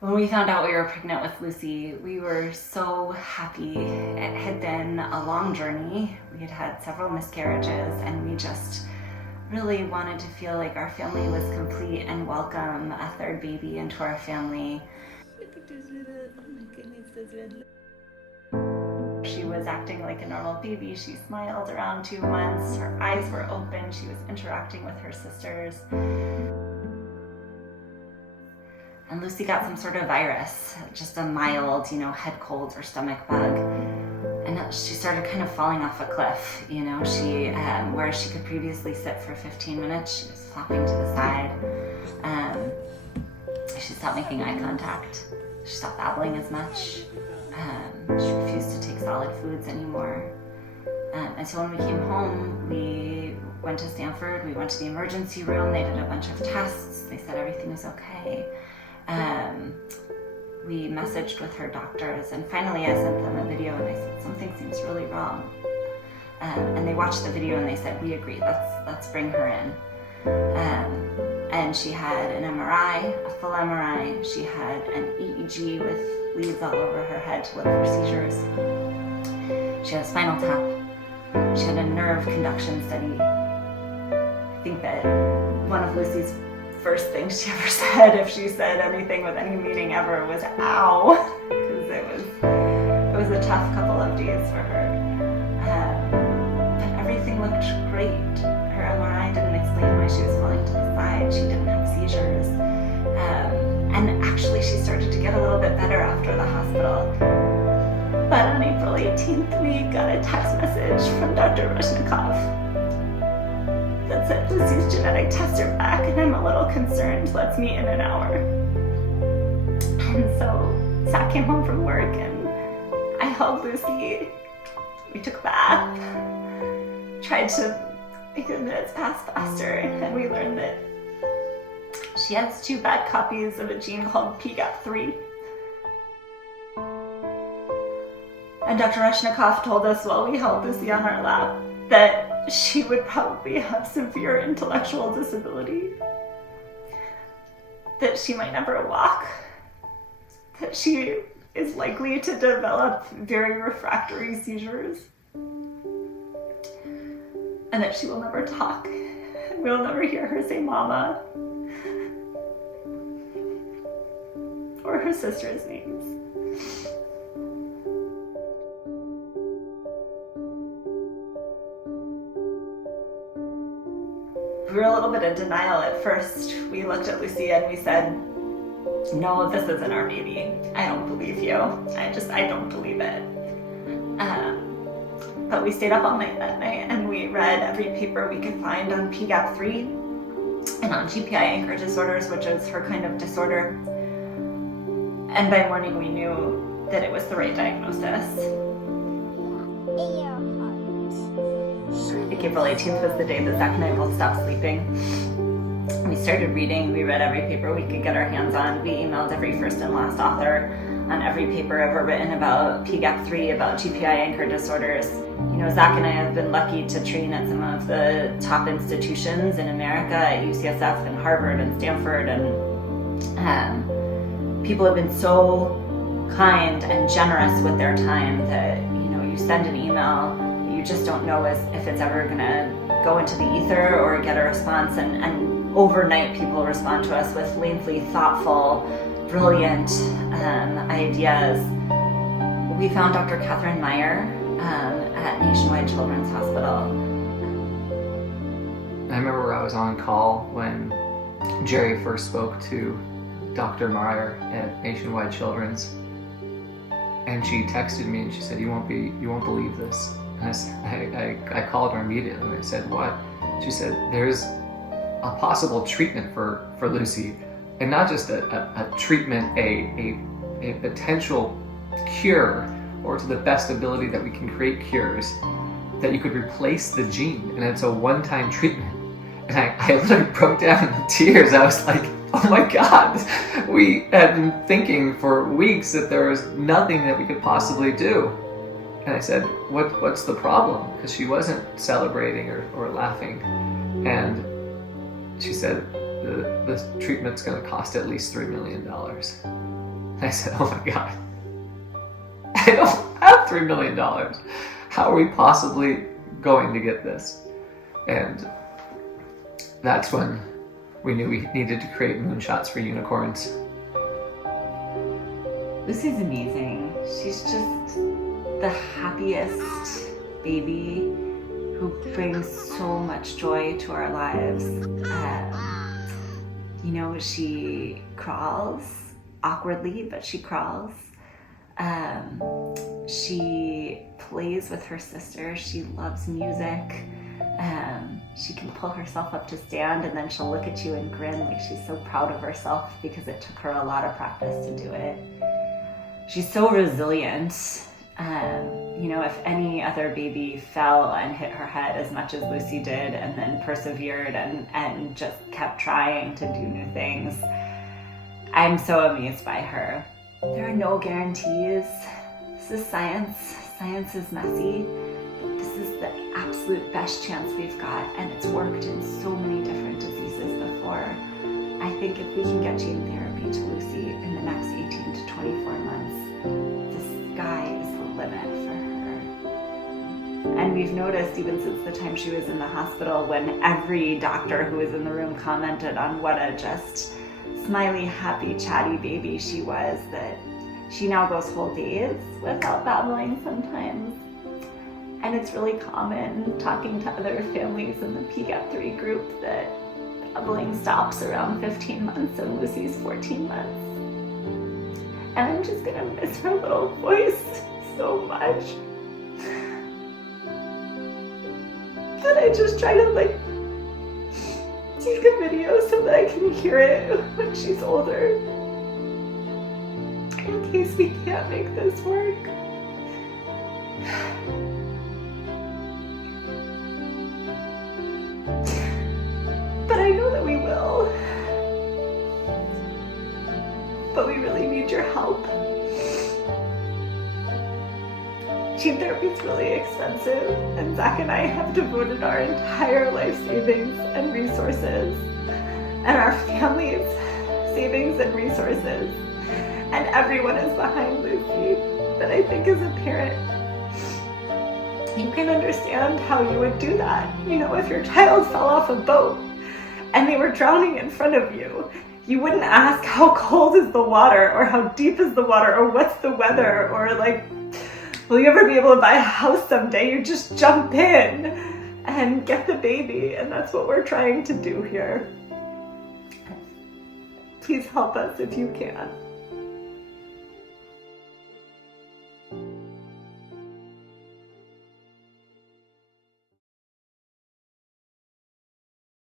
When we found out we were pregnant with Lucy, we were so happy. It had been a long journey. We had had several miscarriages, and we just really wanted to feel like our family was complete and welcome a third baby into our family. She was acting like a normal baby. She smiled around 2 months. Her eyes were open. She was interacting with her sisters. And Lucy got some sort of virus, just a mild, head cold or stomach bug. And she started kind of falling off a cliff, She, whereas she could previously sit for 15 minutes, she was flopping to the side. She stopped making eye contact. She stopped babbling as much. She refused to take solid foods anymore. And so when we came home, we went to Stanford. We went to the emergency room. They did a bunch of tests. They said everything was okay. We messaged with her doctors, and finally I sent them a video and I said, something seems really wrong. And they watched the video and they said, we agree, let's bring her in. And she had an MRI, a full MRI. She had an EEG with leads all over her head to look for seizures. She had a spinal tap. She had a nerve conduction study. I think that one of Lucy's first thing she ever said, if she said anything with any meaning ever, was ow, because it was a tough couple of days for her. But everything looked great. Her MRI didn't explain why she was falling to the side. She didn't have seizures. And actually she started to get a little bit better after the hospital. But on April 18th, we got a text message from Dr. Rushnikov that said Lucy's genetic tests are back and I'm a little concerned. Let's meet in an hour. And so Zach came home from work and I held Lucy. We took a bath, tried to make the minutes pass faster, and we learned that she has 2 bad copies of a gene called PGAP3. And Dr. Rushnikov told us while we held Lucy on our lap that she would probably have severe intellectual disability, that she might never walk, that she is likely to develop very refractory seizures, and that she will never talk, and we'll never hear her say mama or her sister's names. We were a little bit in denial at first. We looked at Lucy and we said, no, this isn't our baby. I don't believe you. I don't believe it. But we stayed up all night that night and we read every paper we could find on PGAP3 and on GPI anchor disorders, which is her kind of disorder. And by morning we knew that it was the right diagnosis. I think April 18th was the day that Zach and I both stopped sleeping. We started reading, we read every paper we could get our hands on. We emailed every first and last author on every paper ever written about PGAP3, about GPI anchor disorders. Zach and I have been lucky to train at some of the top institutions in America, at UCSF and Harvard and Stanford, and people have been so kind and generous with their time that, you send an email, you just don't know if it's ever gonna go into the ether or get a response, and overnight people respond to us with lengthy, thoughtful, brilliant ideas. We found Dr. Catherine Meyer at Nationwide Children's Hospital. I remember I was on call when Jerry first spoke to Dr. Meyer at Nationwide Children's, and she texted me and she said, you won't believe this. And I called her immediately and I said, what? She said, there's a possible treatment for Lucy, and not just a treatment, a potential cure, or to the best ability that we can create cures, that you could replace the gene, and it's a one-time treatment. And I literally broke down in tears. I was like, oh my God, we had been thinking for weeks that there was nothing that we could possibly do. And I said, what's the problem? Because she wasn't celebrating or laughing. And she said, the treatment's going to cost at least $3 million. I said, oh my God, I don't have $3 million. How are we possibly going to get this? And that's when we knew we needed to create Moonshots for Unicorns. Lucy's amazing. She's just the happiest baby who brings so much joy to our lives. She crawls awkwardly, but she crawls. She plays with her sister. She loves music. She can pull herself up to stand, and then she'll look at you and grin like she's so proud of herself because it took her a lot of practice to do it. She's so resilient. If any other baby fell and hit her head as much as Lucy did and then persevered and just kept trying to do new things, I'm so amazed by her. There are no guarantees. This is science. Science is messy, but this is the absolute best chance we've got, and it's worked in so many different diseases before. I think if we can get gene therapy to Lucy in the next 18 to 24 months, the sky is the limit for her. And we've noticed even since the time she was in the hospital, when every doctor who was in the room commented on what a just smiley, happy, chatty baby she was, that she now goes whole days without babbling sometimes. And it's really common talking to other families in the PGAP3 group that babbling stops around 15 months and Lucy's 14 months. And I'm just gonna miss her little voice so much that I just try to take a video so that I can hear it when she's older, in case we can't make this work. But I know that we will. But we really need your help. Gene therapy is really expensive, and Zach and I have devoted our entire life savings and resources, and our family's savings and resources, and everyone is behind Lucy. But I think as a parent, you can understand how you would do that. If your child fell off a boat and they were drowning in front of you, you wouldn't ask how cold is the water, or how deep is the water, or what's the weather, or will you ever be able to buy a house someday? You just jump in and get the baby, and that's what we're trying to do here. Please help us if you can.